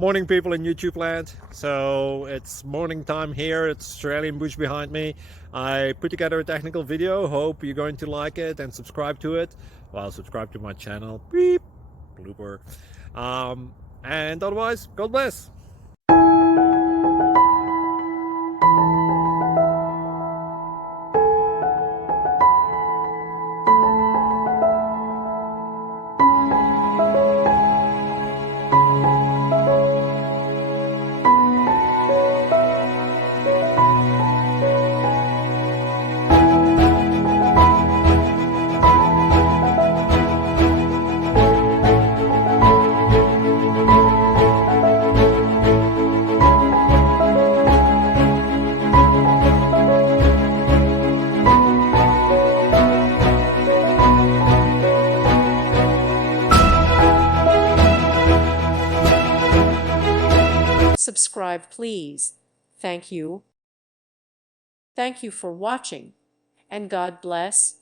Morning, people in YouTube land. So it's morning time here. It's Australian bush behind me. I put together a technical video. Hope you're going to like it and subscribe to it. Well, subscribe to my channel. Beep. Blooper. And otherwise, God bless. Subscribe, please. Thank you. Thank you for watching, and God bless.